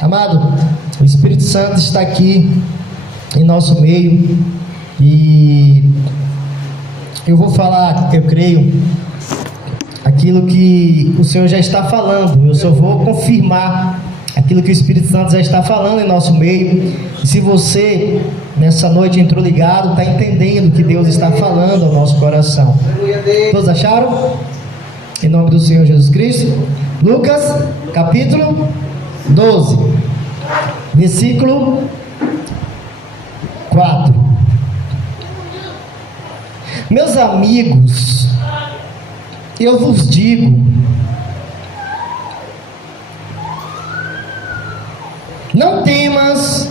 Amado, o Espírito Santo está aqui em nosso meio e eu vou falar, eu creio, aquilo que o Senhor já está falando. Eu só vou confirmar aquilo que o Espírito Santo já está falando em nosso meio. E se você nessa noite entrou ligado, está entendendo que Deus está falando ao nosso coração. Todos acharam? Em nome do Senhor Jesus Cristo. Lucas capítulo 12, versículo 4. Meus amigos, eu vos digo, não temas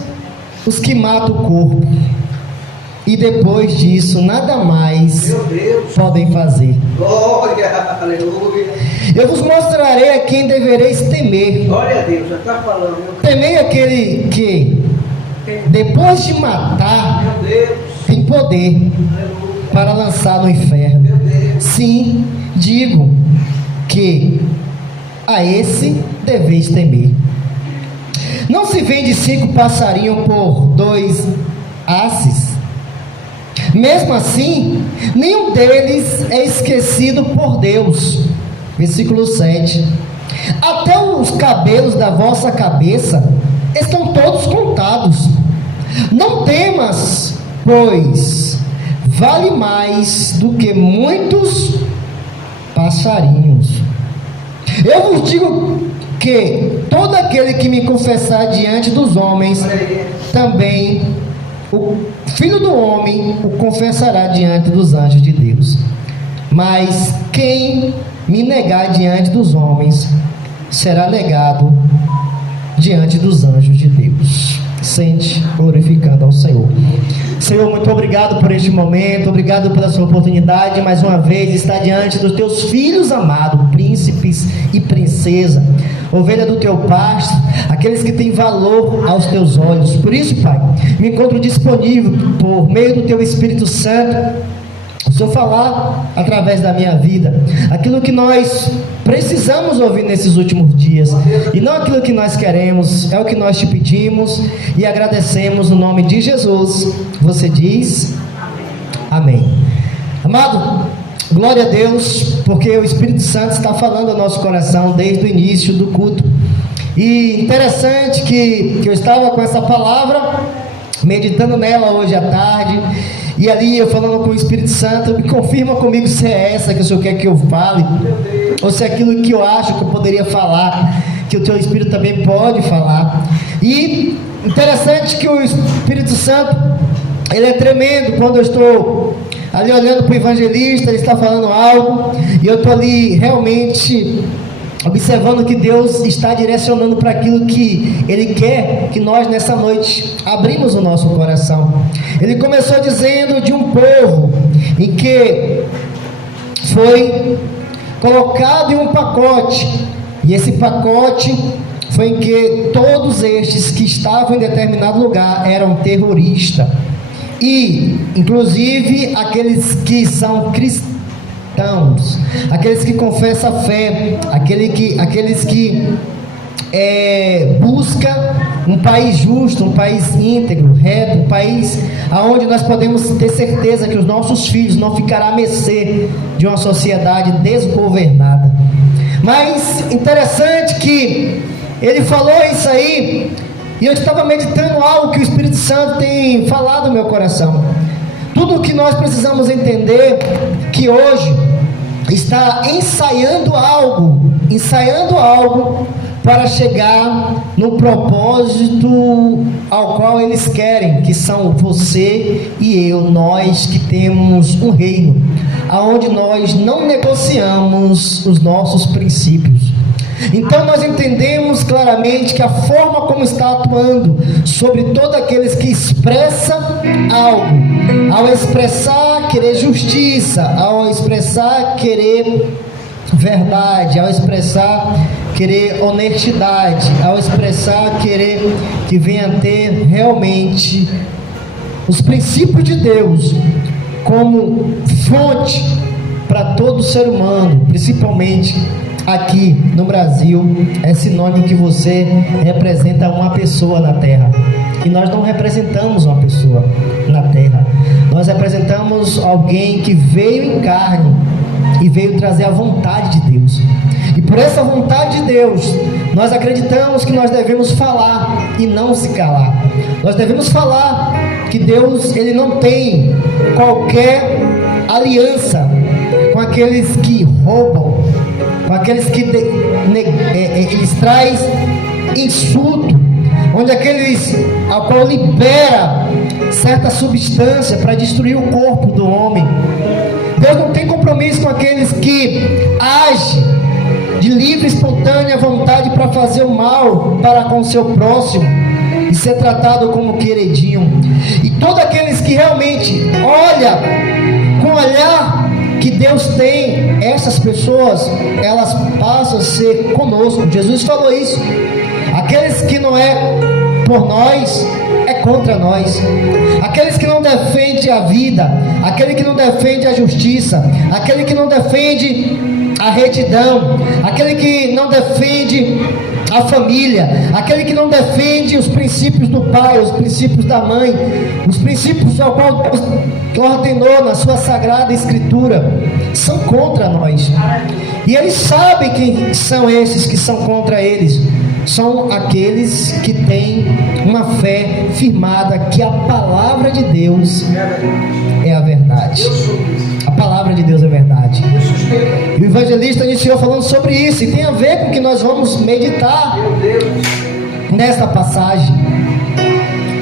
os que matam o corpo, e depois disso nada mais podem fazer. Glória, aleluia. Eu vos mostrarei a quem devereis temer. Glória a Deus, já está falando. Temei aquele que, depois de matar, Meu Deus, tem poder aleluia. para lançar no inferno. Meu Deus, Sim, digo que a esse deveis temer. Não se vende 5 passarinhos por 2 asses? Mesmo assim, nenhum deles é esquecido por Deus. Versículo 7. Até os cabelos da vossa cabeça estão todos contados. Não temas, pois vale mais do que muitos passarinhos. Eu vos digo que todo aquele que me confessar diante dos homens, também o Filho do Homem o confessará diante dos anjos de Deus. Mas quem me negar diante dos homens, será negado diante dos anjos de Deus. Sente, glorificando ao Senhor. Senhor, muito obrigado por este momento, obrigado pela sua oportunidade, mais uma vez, estar diante dos teus filhos amados, príncipes e princesa, ovelha do teu pasto, aqueles que têm valor aos teus olhos. Por isso, Pai, me encontro disponível por meio do teu Espírito Santo, o Senhor falar através da minha vida, aquilo que nós precisamos ouvir nesses últimos dias, e não aquilo que nós queremos, é o que nós te pedimos e agradecemos no nome de Jesus. Você diz amém. Amado, glória a Deus, porque o Espírito Santo está falando ao nosso coração desde o início do culto. E interessante que eu estava com essa palavra, meditando nela hoje à tarde, e ali eu falando com o Espírito Santo, me confirma comigo se é essa que o Senhor quer que eu fale, ou se é aquilo que eu acho que eu poderia falar, que o teu Espírito também pode falar. E interessante que o Espírito Santo, ele é tremendo. Quando eu estou ali olhando para o evangelista, ele está falando algo, e eu estou ali realmente observando que Deus está direcionando para aquilo que Ele quer que nós nessa noite abrimos o nosso coração. Ele começou dizendo de um povo em que foi colocado em um pacote, e esse pacote foi em que todos estes que estavam em determinado lugar eram terroristas, e inclusive aqueles que são cristãos, aqueles que confessam a fé, aqueles que busca um país justo, um país íntegro, reto, um país onde nós podemos ter certeza que os nossos filhos não ficarão à mercê de uma sociedade desgovernada. Mas interessante que ele falou isso aí, e eu estava meditando algo que o Espírito Santo tem falado no meu coração. Tudo o que nós precisamos entender, que hoje está ensaiando algo para chegar no propósito ao qual eles querem, que são você e eu, nós que temos um reino, aonde nós não negociamos os nossos princípios. Então nós entendemos claramente que a forma como está atuando sobre todos aqueles que expressam algo, ao expressar querer justiça, ao expressar querer verdade, ao expressar querer honestidade, ao expressar querer que venha ter realmente os princípios de Deus como fonte para todo ser humano, principalmente aqui no Brasil é sinônimo que você representa uma pessoa na terra. E nós não representamos uma pessoa na terra. Nós representamos alguém que veio em carne e veio trazer a vontade de Deus. E por essa vontade de Deus, nós acreditamos que nós devemos falar e não se calar. Nós devemos falar que Deus, Ele não tem qualquer aliança com aqueles que roubam, com aqueles que eles trazem insulto, onde aqueles ao qual libera certa substância para destruir o corpo do homem. Deus não tem compromisso com aqueles que agem de livre e espontânea vontade para fazer o mal para com o seu próximo e ser tratado como queridinho. E todos aqueles que realmente olham com o olhar que Deus tem, essas pessoas, elas passam a ser conosco. Jesus falou isso. Aqueles que não é por nós, é contra nós. Aqueles que não defendem a vida, aquele que não defende a justiça, aquele que não defende a retidão, aquele que não defende a família, aquele que não defende os princípios do pai, os princípios da mãe, os princípios ao qual Deus ordenou na sua sagrada escritura, são contra nós. E eles sabem quem são esses que são contra eles. São aqueles que têm uma fé firmada que a palavra de Deus é a verdade. A palavra de Deus é verdade. E o evangelista iniciou falando sobre isso, e tem a ver com o que nós vamos meditar nesta passagem.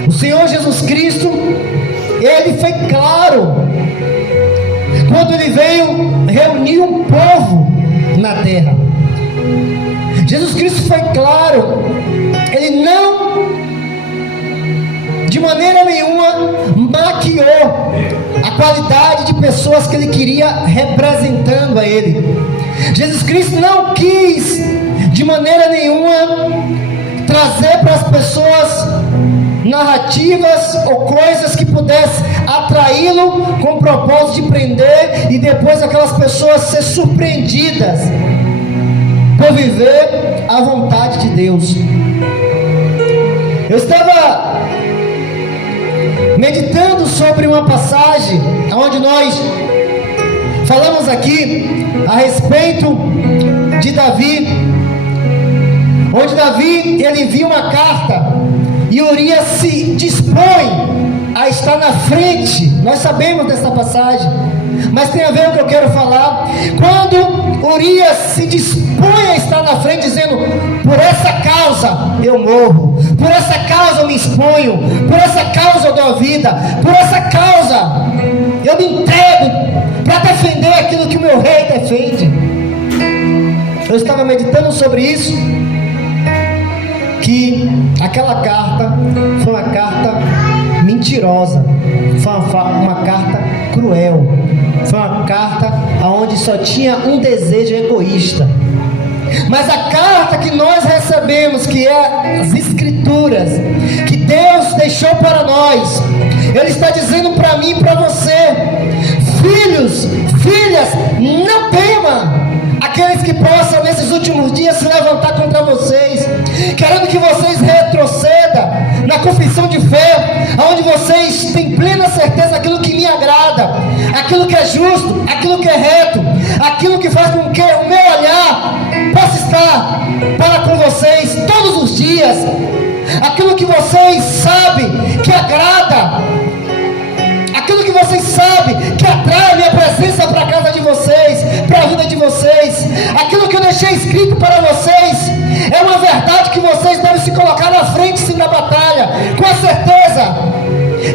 O Senhor Jesus Cristo, Ele foi claro quando Ele veio reunir um povo na terra. Jesus Cristo foi claro, Ele não, de maneira nenhuma, maquiou a qualidade de pessoas que Ele queria representando a Ele. Jesus Cristo não quis, de maneira nenhuma, trazer para as pessoas narrativas ou coisas que pudessem atraí-lo com o propósito de prender e depois aquelas pessoas ser surpreendidas por viver a vontade de Deus. Eu estava meditando sobre uma passagem onde nós falamos aqui a respeito de Davi, onde Davi ele envia uma carta e Urias se dispõe a estar na frente. Nós sabemos dessa passagem, mas tem a ver com o que eu quero falar. Quando Urias se dispõe a estar na frente, dizendo: por essa causa eu morro, por essa causa eu me exponho, por essa causa eu dou a vida, por essa causa eu me entrego para defender aquilo que o meu rei defende. Eu estava meditando sobre isso, que aquela carta foi uma carta mentirosa, foi uma carta cruel, foi uma carta onde só tinha um desejo egoísta. Mas a carta que nós recebemos, que é as Escrituras, que Deus deixou para nós, Ele está dizendo para mim e para você: filhos, filhas, não tema aqueles que possam nesses últimos dias se levantar contra vocês, querendo que vocês retrocedam na confissão de fé, onde vocês têm plena certeza daquilo que me agrada, aquilo que é justo, aquilo que é reto, aquilo que faz com que o meu olhar possa estar para com vocês todos os dias, aquilo que vocês sabem que agrada, aquilo que vocês sabem que atrai a minha presença para a casa de vocês, para a vida de vocês, aquilo que eu deixei escrito para vocês, é uma verdade que vocês devem se colocar na frente sim da batalha, com a certeza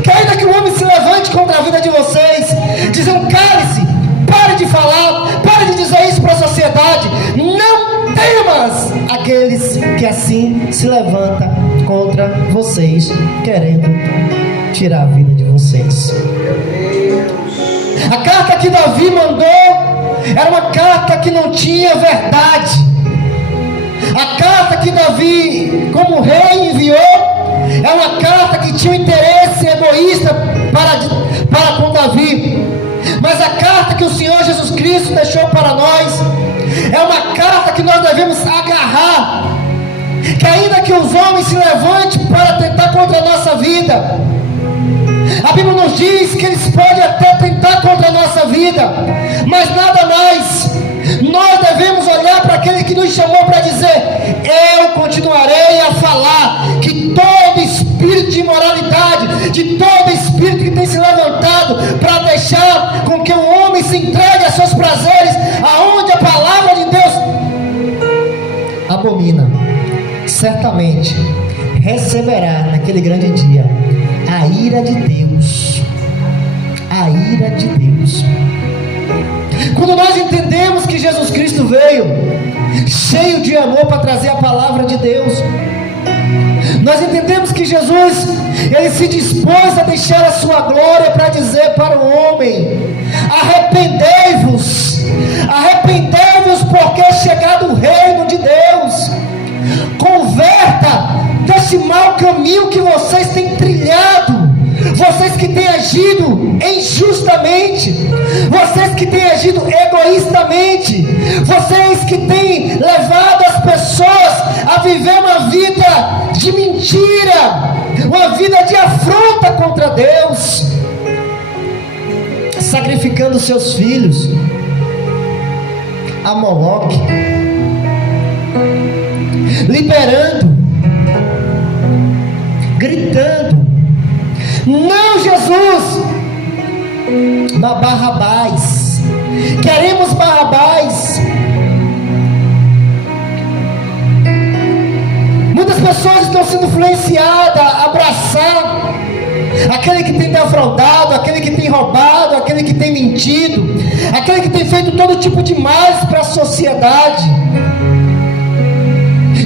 que ainda que o homem se levante contra a vida de vocês, dizendo: cale-se, pare de falar, pare de dizer isso para a sociedade, não temas aqueles que assim se levantam contra vocês, querendo tirar a vida de vocês. A carta que Davi mandou era uma carta que não tinha verdade. A carta que Davi, como rei, enviou é uma carta que tinha um interesse egoísta para com Davi. Mas a carta que o Senhor Jesus Cristo deixou para nós é uma carta que nós devemos agarrar, que ainda que os homens se levantem para tentar contra a nossa vida, a Bíblia nos diz que eles podem até tentar contra a nossa vida, mas nada mais. Nós devemos olhar para aquele que nos chamou para dizer: eu continuarei a falar que todo espírito de imoralidade, de todo espírito que tem se levantado para deixar com que o homem se entregue a seus prazeres, aonde a palavra de Deus abomina, certamente receberá naquele grande dia a ira de Deus. A ira de Deus. Quando nós entendemos que Jesus Cristo veio cheio de amor para trazer a palavra de Deus, nós entendemos que Jesus, ele se dispôs a deixar a sua glória para dizer para o homem: arrependei-vos, arrependei-vos, porque é chegado o reino de Deus. Converta desse mau caminho que vocês têm trilhado, vocês que têm agido injustamente, vocês que têm agido egoístamente, vocês que têm levado as pessoas a viver uma vida de mentira, uma vida de afronta contra Deus, sacrificando seus filhos a Moloque, liberando, gritando: não, Jesus, Barrabás, queremos Barrabás. Muitas pessoas estão sendo influenciadas a abraçar aquele que tem defraudado, aquele que tem roubado, aquele que tem mentido, aquele que tem feito todo tipo de males para a sociedade.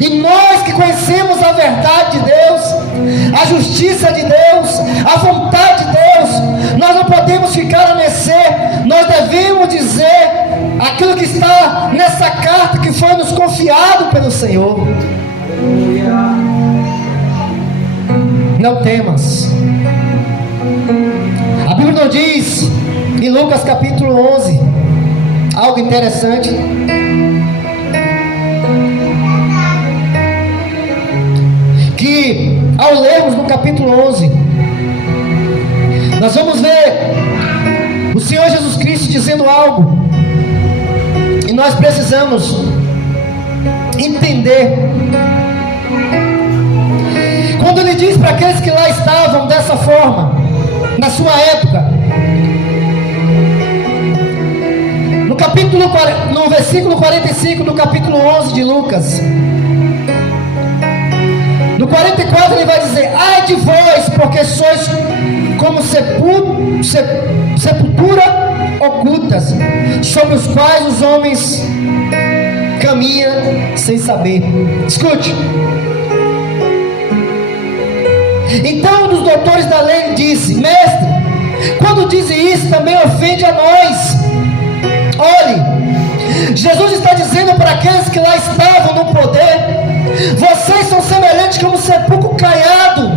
E nós que conhecemos a verdade de Deus, a justiça de Deus, a vontade de Deus, nós não podemos ficar a mercê. Nós devemos dizer aquilo que está nessa carta que foi nos confiado pelo Senhor. Não temas. A Bíblia nos diz em Lucas capítulo 11 algo interessante, que ao lermos no capítulo 11, nós vamos ver o Senhor Jesus Cristo dizendo algo, e nós precisamos entender. Quando ele diz para aqueles que lá estavam dessa forma, na sua época, no versículo 45 do capítulo 11 de Lucas, no 44 ele vai dizer: ai de vós, porque sois como sepultura ocultas, sobre os quais os homens caminham sem saber. Escute. Então um dos doutores da lei disse: mestre, quando dizem isso também ofende a nós. Olhe, Jesus está dizendo para aqueles que lá estavam no poder: vocês são semelhantes como um sepulcro caiado.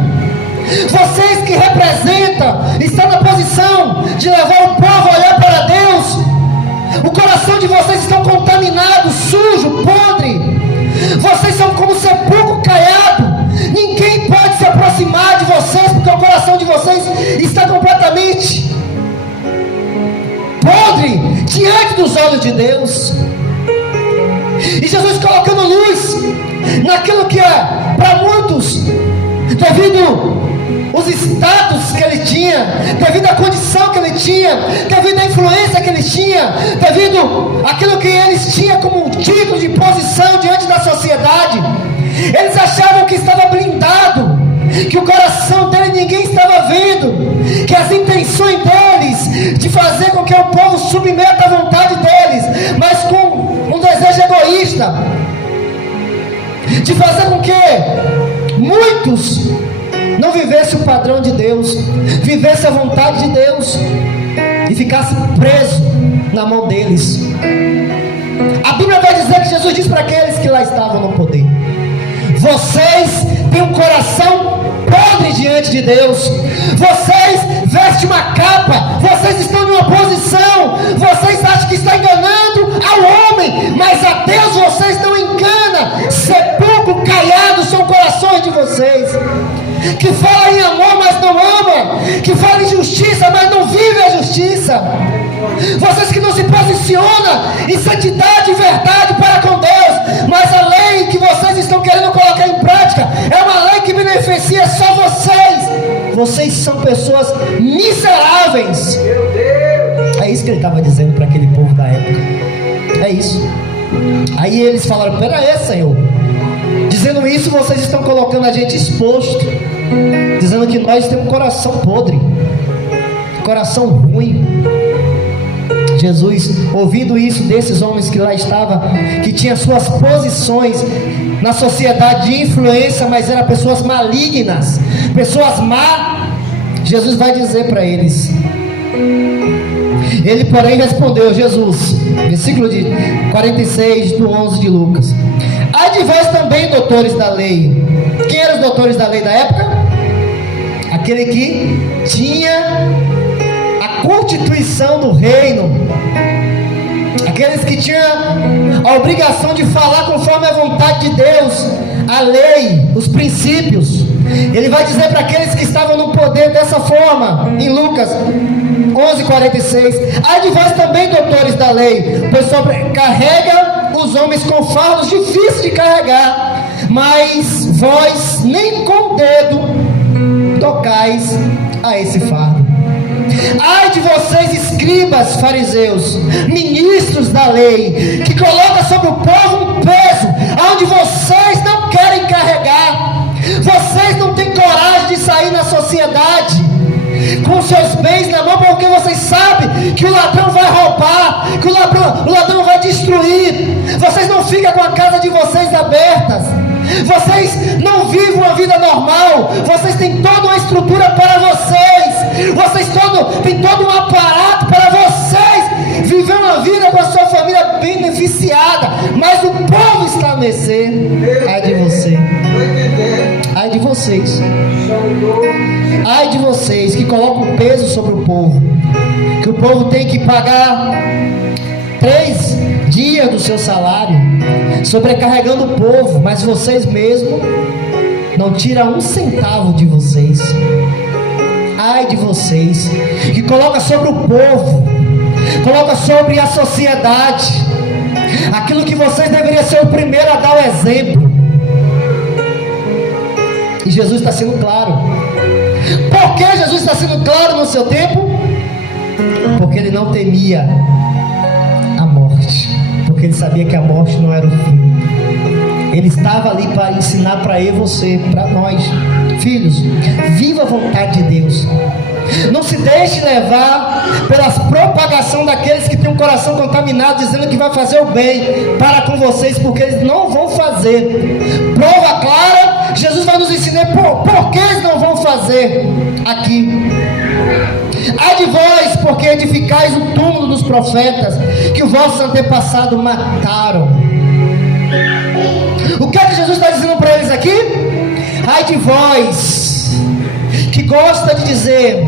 Vocês que representam, estão na posição de levar o povo a olhar para Deus. O coração de vocês está contaminado, sujo, podre. Vocês são como um sepulcro caiado. Ninguém pode se aproximar de vocês, porque o coração de vocês está completamente podre diante dos olhos de Deus. E Jesus colocando luz naquilo que é para muitos, devido os status que ele tinha, devido à condição que ele tinha, devido à influência que ele tinha, devido àquilo que eles tinham como um título de posição diante da sociedade. Eles achavam que estava blindado, que o coração dele ninguém estava vendo, que as intenções deles de fazer com que o povo submeta à vontade deles, mas com um desejo egoísta, de fazer com que muitos não vivessem o padrão de Deus, vivessem a vontade de Deus e ficassem presos na mão deles. A Bíblia vai dizer que Jesus disse para aqueles que lá estavam no poder: vocês têm um coração podre diante diante de Deus. Vocês vestem uma capa, vocês estão em uma posição, vocês acham que está enganando ao homem, mas a Deus vocês não enganam. Sepulcro caiado são corações de vocês, que falam em amor, mas não amam, que falam em justiça, mas não vivem a justiça. Vocês que não se posicionam em santidade e verdade para com Deus, mas a lei que vocês estão querendo colocar em prática é uma lei que beneficia só vocês. Vocês são pessoas miseráveis. É isso que ele estava dizendo para aquele povo da época. É isso. Aí eles falaram: pera aí, Senhor, dizendo isso vocês estão colocando a gente exposto, dizendo que nós temos um coração podre, coração ruim. Jesus, ouvindo isso desses homens que lá estavam, que tinham suas posições na sociedade de influência, mas eram pessoas malignas, pessoas má, Jesus vai dizer para eles. Ele, porém, respondeu, Jesus, versículo de 46 do 11 de Lucas: ai de vós também, doutores da lei. Quem eram os doutores da lei da época? Aquele que tinha a constituição do reino, aqueles que tinham a obrigação de falar conforme a vontade de Deus, a lei, os princípios. Ele vai dizer para aqueles que estavam no poder dessa forma, em Lucas 11:46: ai de vós também, doutores da lei, pois sobrecarrega os homens com fardos difíceis de carregar, mas vós nem com o dedo tocais a esse fardo. Ai de vocês, escribas, fariseus, ministros da lei, que colocam sobre o povo um peso onde vocês não querem carregar. Vocês não têm coragem de sair na sociedade com seus bens na mão, porque vocês sabem que o ladrão vai roubar, que o ladrão vai destruir. Vocês não ficam com a casa de vocês abertas, vocês não vivem uma vida normal, vocês têm toda uma estrutura para vocês têm todo um aparato para vocês viver uma vida com a sua família beneficiada, mas o povo está a mercê. Ai de você, ai de vocês, ai de vocês que colocam peso sobre o povo, que o povo tem que pagar 3 dias do seu salário, sobrecarregando o povo, mas vocês mesmos não tiram 1 centavo de vocês. Ai de vocês que coloca sobre o povo, coloca sobre a sociedade aquilo que vocês deveriam ser o primeiro a dar o exemplo. E Jesus está sendo claro. Por que Jesus está sendo claro no seu tempo? Porque ele não temia a morte, porque ele sabia que a morte não era o fim. Ele estava ali para ensinar para eu e você, para nós, filhos, viva a vontade de Deus. Não se deixe levar pela propagação daqueles que têm um coração contaminado, dizendo que vai fazer o bem para com vocês, porque eles não vão fazer. Prova clara, Jesus vai nos ensinar por que eles não vão fazer aqui. Ai de vós, porque edificais o túmulo dos profetas que os vossos antepassados mataram. O que é que Jesus está dizendo para eles aqui? Ai de vós, que gosta de dizer,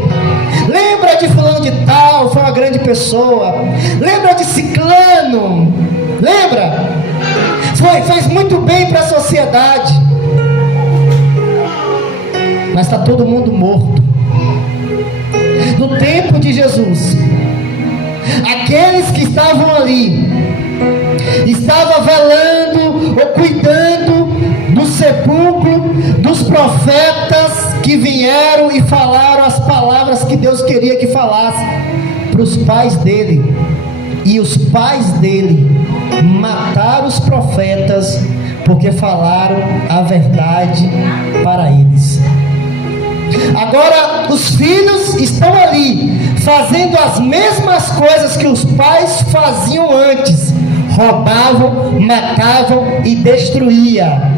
lembra de fulano de tal, foi uma grande pessoa, lembra de ciclano, lembra? Fez muito bem para a sociedade, mas está todo mundo morto. No tempo de Jesus, aqueles que estavam ali, estavam velando ou cuidando do sepulcro dos profetas que vieram e falaram as palavras que Deus queria que falasse para os pais dele. E os pais dele mataram os profetas porque falaram a verdade para eles. Agora os filhos estão ali fazendo as mesmas coisas que os pais faziam antes: roubavam, matavam e destruíam.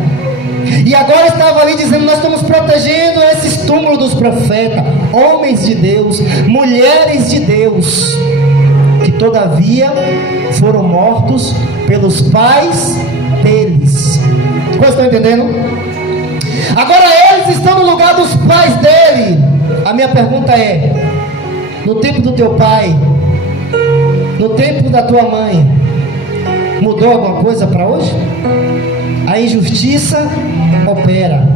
E agora estava ali dizendo: nós estamos protegendo esses túmulos dos profetas, homens de Deus, mulheres de Deus, que todavia foram mortos pelos pais deles. Vocês estão entendendo? Agora eles estão no lugar dos pais dele. A minha pergunta é: no tempo do teu pai, no tempo da tua mãe, mudou alguma coisa para hoje? A injustiça opera,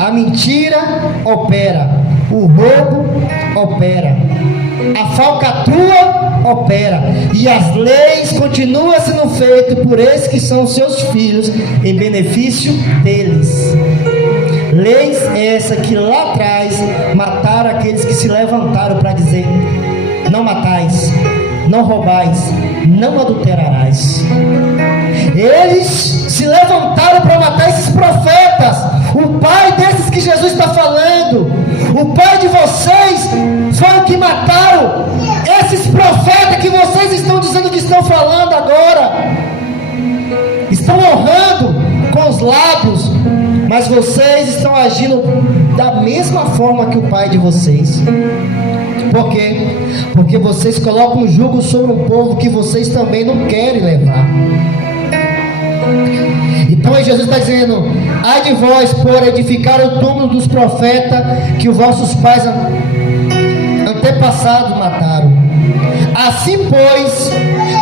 a mentira opera, o roubo opera, a falcatrua opera, e as leis continuam sendo feitas por esses que são seus filhos, em benefício deles. Leis essa que lá atrás mataram aqueles que se levantaram para dizer: não matais, não roubais, não adulterarás. Eles se levantaram para matar esses profetas. O pai desses que Jesus está falando, o pai de vocês, foi o que mataram esses profetas que vocês estão dizendo que estão falando agora. Estão honrando com os lábios, mas vocês estão agindo da mesma forma que o pai de vocês. Por quê? Porque vocês colocam um jugo sobre um povo que vocês também não querem levar. Então Jesus está dizendo: ai de vós por edificar o túmulo dos profetas que os vossos pais antepassados mataram. Assim, pois,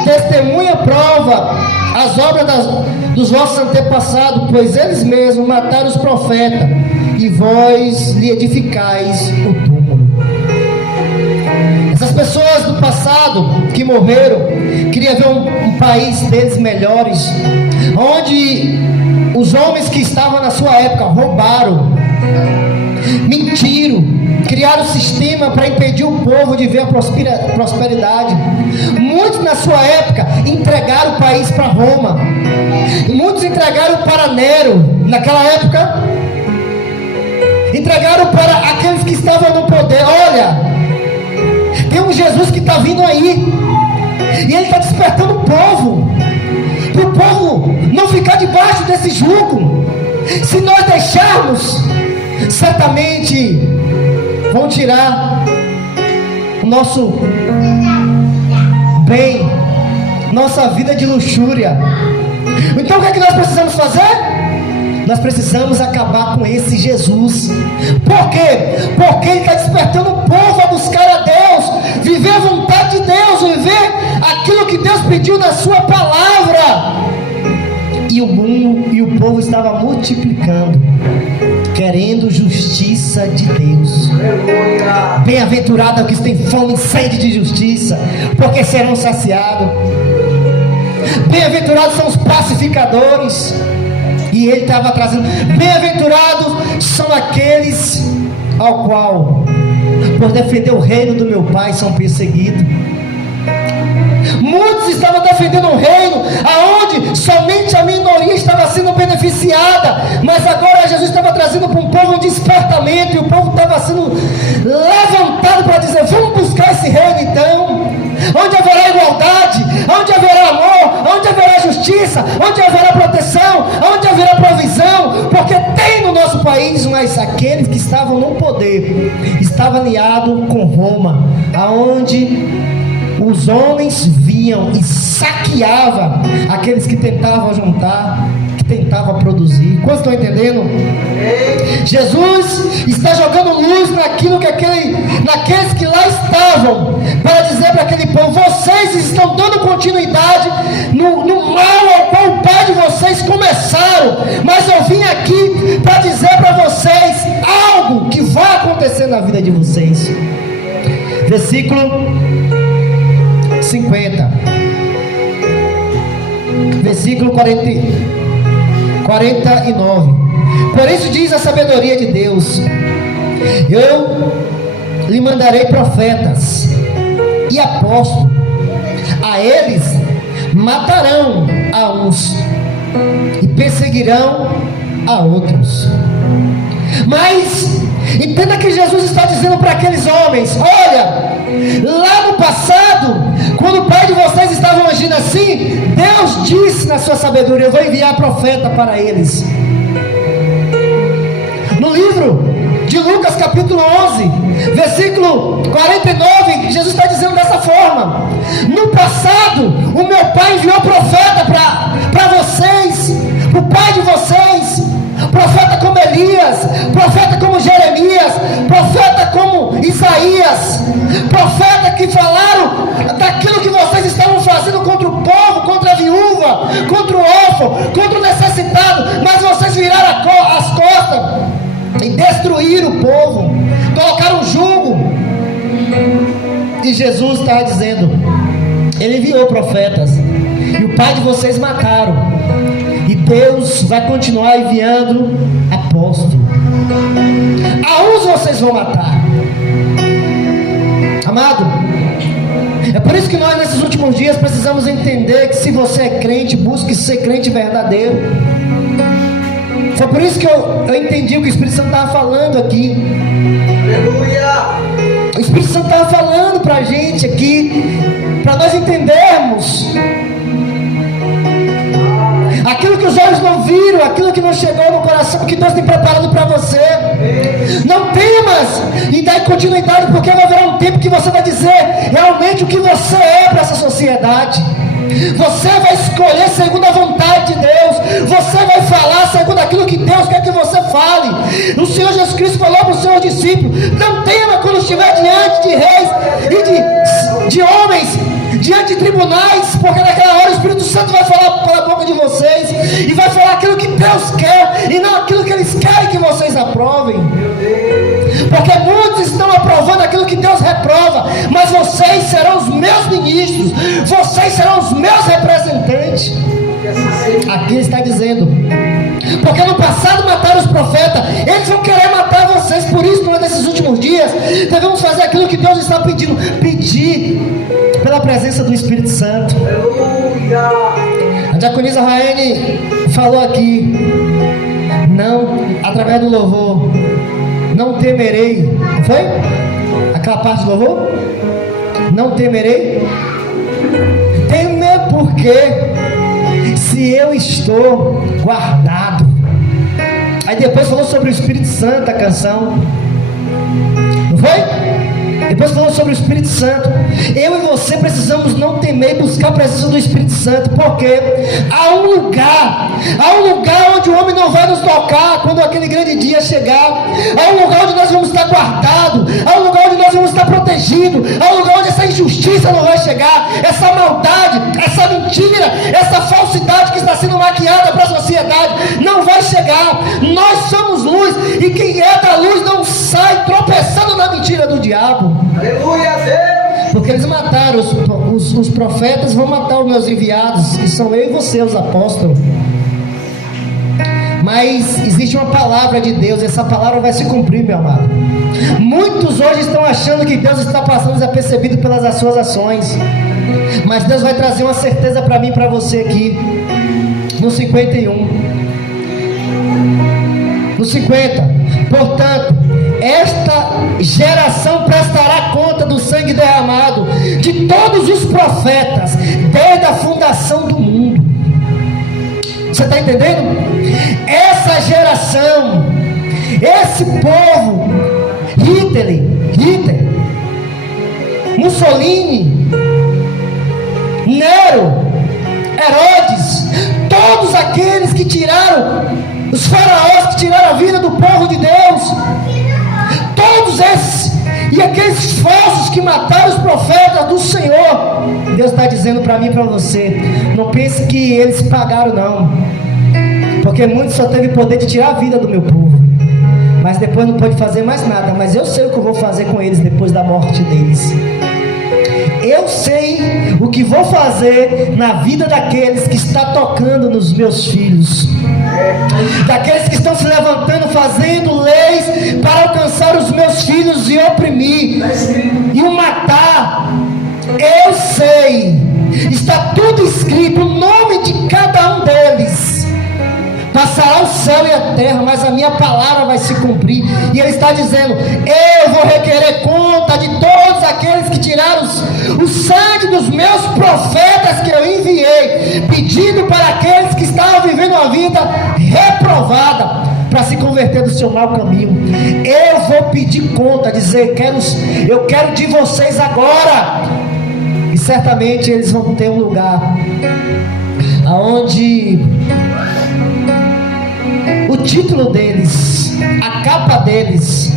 testemunha prova as obras dos vossos antepassados, pois eles mesmos mataram os profetas, e vós lhe edificais o túmulo. Essas pessoas do passado que morreram queriam ver um país deles melhores, onde os homens que estavam na sua época roubaram, mentiram, criaram um sistema para impedir o povo de ver a prosperidade. Muitos na sua época entregaram o país para Roma, muitos entregaram para Nero naquela época, entregaram para aqueles que estavam no poder. Olha, tem um Jesus que está vindo aí, e ele está despertando o povo, para o povo não ficar debaixo desse jugo. Se nós deixarmos, certamente vão tirar o nosso bem, nossa vida de luxúria. Então o que é que nós precisamos fazer? Nós precisamos acabar com esse Jesus. Por quê? Porque ele está despertando o povo a buscar a Deus, viver a vontade de Deus, viver aquilo que Deus pediu na sua palavra. E o povo estava multiplicando, querendo justiça de Deus. Bem-aventurado é o que tem fome e sede de justiça, porque serão saciados. Bem-aventurados são os pacificadores. E ele estava trazendo: bem-aventurados são aqueles ao qual, por defender o reino do meu Pai, são perseguidos. Muitos estavam defendendo um reino aonde somente a minoria estava sendo beneficiada, mas agora Jesus estava trazendo para um povo um despertamento, e o povo estava sendo levantado para dizer: vamos buscar esse reino então, onde haverá igualdade, onde haverá amor, onde haverá justiça, onde haverá proteção, onde haverá provisão, porque tem no nosso país, mas aqueles que estavam no poder estavam aliados com Roma, aonde os homens vinham e saqueavam aqueles que tentavam juntar, que tentavam produzir. Quantos estão entendendo? Jesus está jogando luz naquilo que naqueles que lá estavam, para dizer para aquele povo: vocês estão dando continuidade no mal ao qual o pai de vocês começaram, mas eu vim aqui para dizer para vocês algo que vai acontecer na vida de vocês. Versículo 50, versículo 49. Por isso diz a sabedoria de Deus: eu lhe mandarei profetas e apóstolos, a eles matarão a uns e perseguirão a outros. Mas entenda que Jesus está dizendo para aqueles homens: olha, lá no passado, quando o pai de vocês estavam agindo assim, Deus disse na sua sabedoria: eu vou enviar profeta para eles. No livro de Lucas capítulo 11, versículo 49, Jesus está dizendo dessa forma: no passado o meu pai enviou profeta para vocês, o pai de vocês, profeta como Elias, profeta como Jeremias, profeta que falaram daquilo que vocês estavam fazendo contra o povo, contra a viúva, contra o órfão, contra o necessitado, mas vocês viraram as costas e destruíram o povo, colocaram jugo. E Jesus estava dizendo, ele enviou profetas, e o pai de vocês mataram, e Deus vai continuar enviando apóstolos. A uns vocês vão matar. Amado, é por isso que nós nesses últimos dias precisamos entender que se você é crente, busque ser crente verdadeiro. Foi por isso que eu entendi o que o Espírito Santo estava falando aqui. Aleluia! O Espírito Santo estava falando para a gente aqui, para nós entendermos aquilo que os olhos não viram, aquilo que não chegou no coração, que Deus tem preparado para você. Não temas e dá continuidade, porque vai haver um tempo que você vai dizer realmente o que você é para essa sociedade. Você vai escolher segundo a vontade de Deus. Você vai falar segundo aquilo que Deus quer que você fale. O Senhor Jesus Cristo falou para os seus discípulos: não tema quando estiver diante de reis e de homens, diante de tribunais, porque naquela hora o Espírito Santo vai falar pela boca de vocês e vai falar aquilo que Deus quer e não aquilo que eles querem que vocês aprovem. Porque muitos estão aprovando aquilo que Deus reprova, mas vocês serão os meus ministros, vocês serão os meus representantes. Aqui ele está dizendo, porque no passado mataram os profetas, eles vão querer matar vocês. Por isso, nós nesses últimos dias devemos fazer aquilo que Deus está pedindo, pedir pela presença do Espírito Santo. Aleluia! A diaconisa Raene falou aqui, não, através do louvor, não temerei, não foi? Aquela parte do louvor? Não temerei. Temer por quê? Se eu estou guardado. Aí depois falou sobre o Espírito Santo, a canção, não foi? Depois falou sobre o Espírito Santo. Eu e você precisamos não temer e buscar a presença do Espírito Santo, porque há um lugar onde o homem não vai nos tocar quando aquele grande dia chegar. Há um lugar onde nós vamos estar guardados, há um lugar onde nós vamos estar protegidos, há um lugar onde essa injustiça não vai chegar, essa maldade, essa mentira, essa falsidade que está sendo maquiada para a sociedade não vai chegar. Nós somos luz, e quem é da luz não sai tropeçando na mentira do diabo. Aleluia, Deus! Porque eles mataram os profetas, vão matar os meus enviados, que são eu e você, os apóstolos. Mas existe uma palavra de Deus, e essa palavra vai se cumprir, meu amado. Muitos hoje estão achando que Deus está passando desapercebido pelas suas ações, mas Deus vai trazer uma certeza para mim e para você aqui, no 51, no 50. Portanto, esta geração prestará conta do sangue derramado de todos os profetas, desde a fundação do mundo. Você está entendendo? Essa geração, esse povo, Hitler, Mussolini, Nero, Herodes, todos aqueles que tiraram, os faraós que tiraram a vida do povo de Deus, todos esses, e aqueles falsos que mataram os profetas do Senhor, Deus está dizendo para mim e para você, não pense que eles pagaram não, porque muitos só teve poder de tirar a vida do meu povo, mas depois não pode fazer mais nada. Mas eu sei o que eu vou fazer com eles depois da morte deles. Eu sei o que vou fazer na vida daqueles que está tocando nos meus filhos, daqueles que estão se levantando, fazendo leis para alcançar os meus filhos e oprimir e o matar. Eu sei, está tudo escrito, o nome de cada um deles. Passará o céu e a terra, mas a minha palavra vai se cumprir. E ele está dizendo, eu vou requerer conta de todos aqueles que tiraram o sangue dos meus profetas que eu enviei, pedindo para aqueles que estavam vivendo uma vida reprovada, para se converter do seu mau caminho. Eu vou pedir conta, dizer, eu quero de vocês agora. E certamente eles vão ter um lugar aonde o título deles, a capa deles,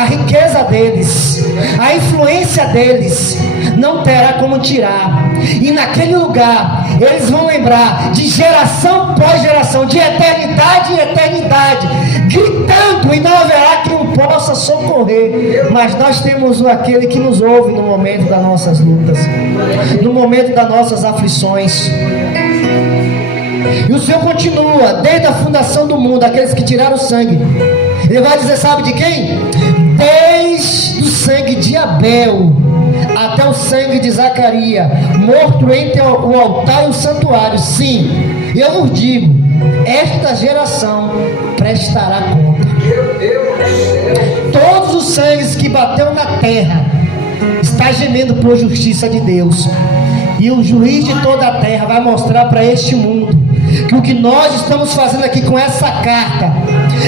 a riqueza deles, a influência deles, não terá como tirar. E naquele lugar, eles vão lembrar de geração após geração, de eternidade em eternidade, gritando, e não haverá quem o possa socorrer. Mas nós temos aquele que nos ouve no momento das nossas lutas, no momento das nossas aflições. E o Senhor continua, desde a fundação do mundo, aqueles que tiraram o sangue. Ele vai dizer, sabe de quem? Desde o sangue de Abel até o sangue de Zacarias, morto entre o altar e o santuário. Sim, eu vos digo, esta geração prestará conta. Todos os sangues que bateu na terra está gemendo por justiça de Deus. E o juiz de toda a terra vai mostrar para este mundo que o que nós estamos fazendo aqui com essa carta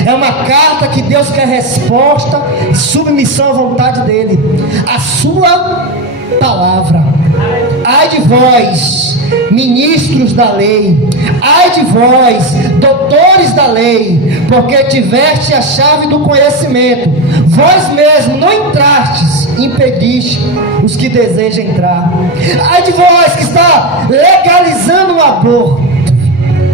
é uma carta que Deus quer resposta, submissão à vontade dele, a sua palavra. Ai de vós, ministros da lei, ai de vós, doutores da lei, porque tiveste a chave do conhecimento, vós mesmos não entrastes, impediste os que desejam entrar. Ai de vós que está legalizando o aborto,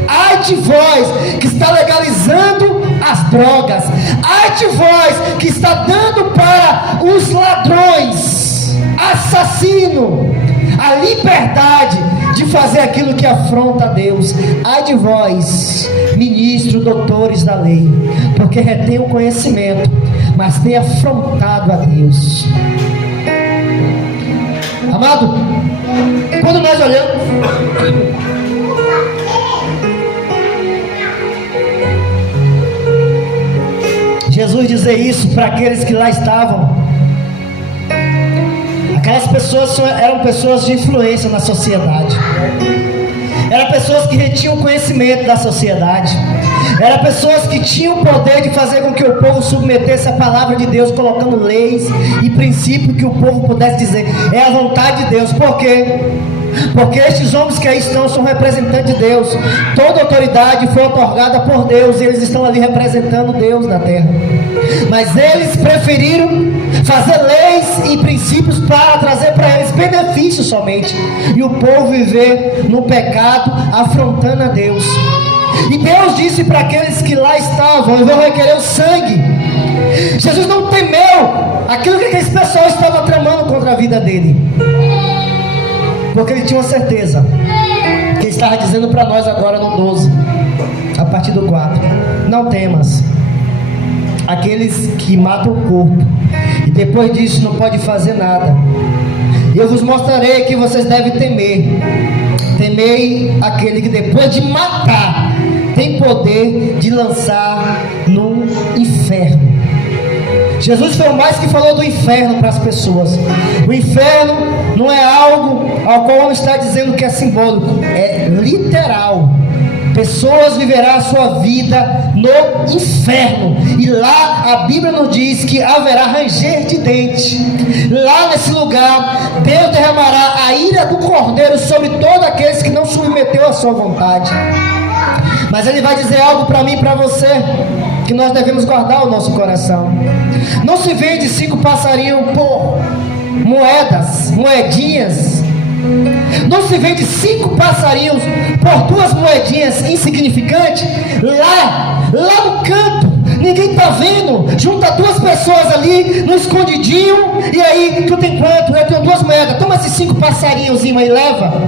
ai de vós que está legalizando as drogas, ai de vós que está dando para os ladrões, assassino, a liberdade de fazer aquilo que afronta a Deus. Ai de vós, ministros, doutores da lei, porque retém o conhecimento, mas tem afrontado a Deus. Amado, quando nós olhamos Jesus dizer isso para aqueles que lá estavam, aquelas pessoas eram pessoas de influência na sociedade, eram pessoas que retinham o conhecimento da sociedade, eram pessoas que tinham o poder de fazer com que o povo submetesse a palavra de Deus, colocando leis e princípios que o povo pudesse dizer, é a vontade de Deus. Por quê? Porque estes homens que aí estão são representantes de Deus. Toda autoridade foi otorgada por Deus, e eles estão ali representando Deus na terra. Mas eles preferiram fazer leis e princípios para trazer para eles benefícios somente, e o povo viver no pecado, afrontando a Deus. E Deus disse para aqueles que lá estavam: eu vou requerer o sangue. Jesus não temeu aquilo que aqueles pessoal estavam tramando contra a vida dele, porque ele tinha uma certeza que ele estava dizendo para nós agora no 12, a partir do 4: não temas aqueles que matam o corpo, e depois disso não pode fazer nada. Eu vos mostrarei que vocês devem temer. Temei aquele que depois de matar tem poder de lançar no inferno. Jesus foi o mais que falou do inferno para as pessoas. O inferno não é algo ao qual não está dizendo que é simbólico, é literal. Pessoas viverão a sua vida no inferno, e lá a Bíblia nos diz que haverá ranger de dente. Lá nesse lugar Deus derramará a ira do Cordeiro sobre todos aqueles que não submeteu à sua vontade. Mas Ele vai dizer algo para mim e para você, que nós devemos guardar o nosso coração. Não se vende 5 passarinhos por moedinhas. Não se vende 5 passarinhos por 2 moedinhas insignificantes. Lá no canto, ninguém está vendo. Junta 2 pessoas ali no escondidinho, e aí, tu tem quanto? Eu tenho 2 moedas, toma esses 5 passarinhos e leva.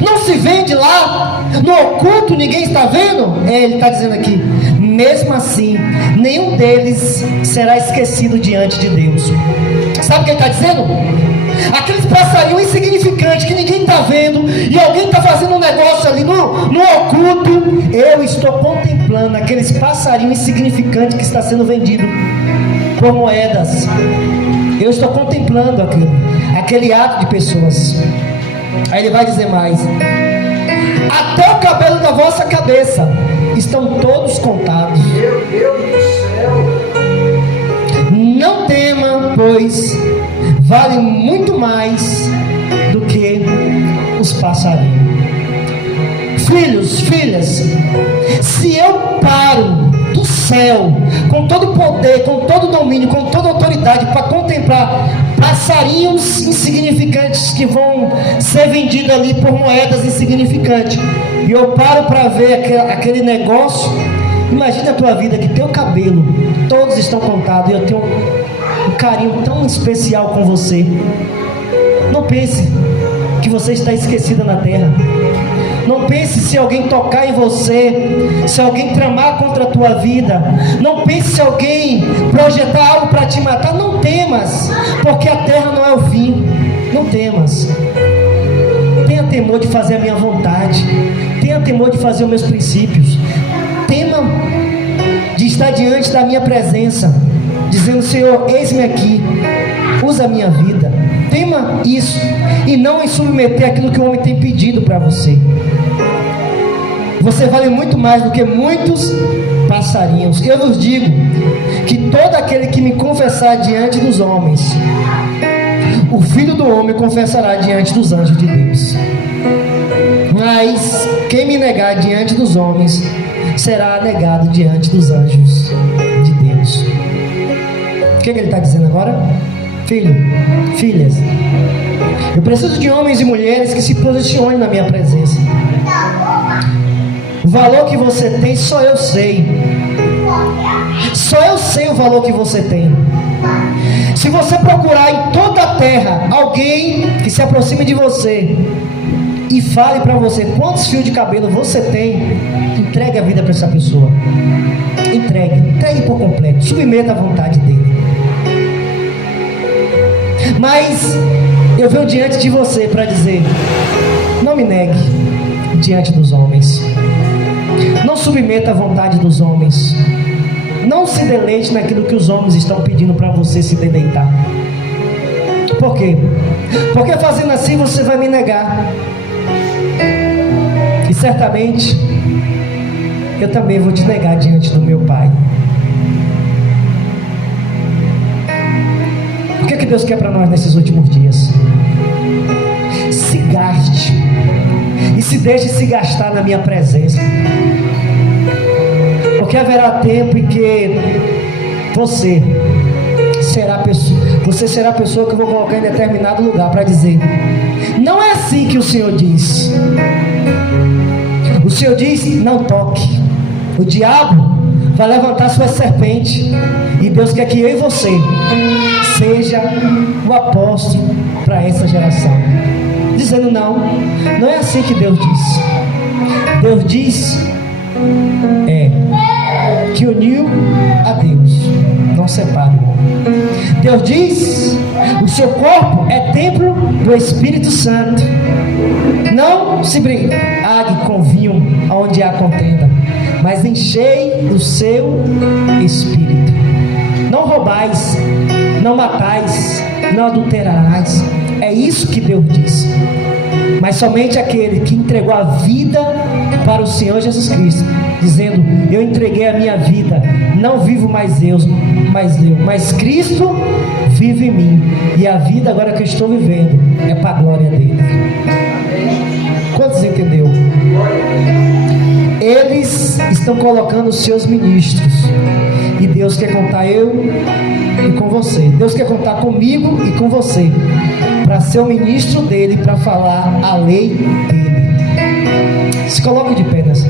Não se vende lá no oculto, ninguém está vendo. Ele está dizendo aqui: mesmo assim, nenhum deles será esquecido diante de Deus. Sabe o que ele está dizendo? Aqueles passarinhos insignificantes que ninguém está vendo, e alguém está fazendo um negócio ali no oculto, eu estou contemplando aqueles passarinhos insignificantes que está sendo vendido por moedas. Eu estou contemplando aquele ato de pessoas. Aí ele vai dizer mais: até o cabelo da vossa cabeça estão todos contados. Meu Deus do céu. Não tema, pois vale muito mais do que os passarinhos. Filhos, filhas, se eu paro do céu, com todo poder, com todo domínio, com toda autoridade, para contemplar passarinhos insignificantes que vão ser vendidos ali por moedas insignificantes. E eu paro para ver aquele negócio. Imagina a tua vida, que teu cabelo, todos estão contados, e eu tenho um carinho tão especial com você. Não pense que você está esquecida na terra. Não pense se alguém tocar em você, se alguém tramar contra a tua vida. Não pense se alguém projetar algo para te matar. Não temas, porque a terra não é o fim. Não temas. Tenha temor de fazer a minha vontade. Tenha temor de fazer os meus princípios. Tema de estar diante da minha presença, dizendo: Senhor, eis-me aqui, usa a minha vida. Tema isso, e não em submeter aquilo que o homem tem pedido para você. Você vale muito mais do que muitos passarinhos. Eu vos digo que todo aquele que me confessar diante dos homens, o Filho do Homem confessará diante dos anjos de Deus. Mas quem me negar diante dos homens será negado diante dos anjos de Deus. O que ele está dizendo agora? Filho, filhas, eu preciso de homens e mulheres que se posicionem na minha presença. O valor que você tem, só eu sei. Só eu sei o valor que você tem. Se você procurar em toda a terra alguém que se aproxime de você e fale para você quantos fios de cabelo você tem, entregue a vida para essa pessoa. Entregue por completo. Submeta à vontade dele. Mas eu venho diante de você para dizer: não me negue diante dos homens. Não submeta à vontade dos homens. Não se deleite naquilo que os homens estão pedindo para você se deleitar. Por quê? Porque fazendo assim você vai me negar. E certamente eu também vou te negar diante do meu Pai. O que Deus quer para nós nesses últimos dias? Se gaste e se deixe se gastar na minha presença, porque haverá tempo em que você será a pessoa que eu vou colocar em determinado lugar para dizer: não é assim que o Senhor diz. O Senhor diz: não toque. O diabo vai levantar sua serpente, e Deus quer que eu e você seja o apóstolo para essa geração, dizendo: não é assim que Deus diz. Deus diz que uniu a Deus não separa o homem. Deus diz: o seu corpo é templo do Espírito Santo. Não se embriague com vinho onde há contenda, mas enchei do seu espírito. Não roubais, não matais, não adulterarás. É isso que Deus diz. Mas somente aquele que entregou a vida para o Senhor Jesus Cristo, dizendo: eu entreguei a minha vida, não vivo mais eu, mas Cristo vive em mim, e a vida agora que eu estou vivendo é para a glória dele. Quantos entendeu? Eles estão colocando os seus ministros, e Deus quer contar eu e com você. Deus quer contar comigo e com você, para ser o ministro dele, para falar a lei dele. Se coloque de pé nessa.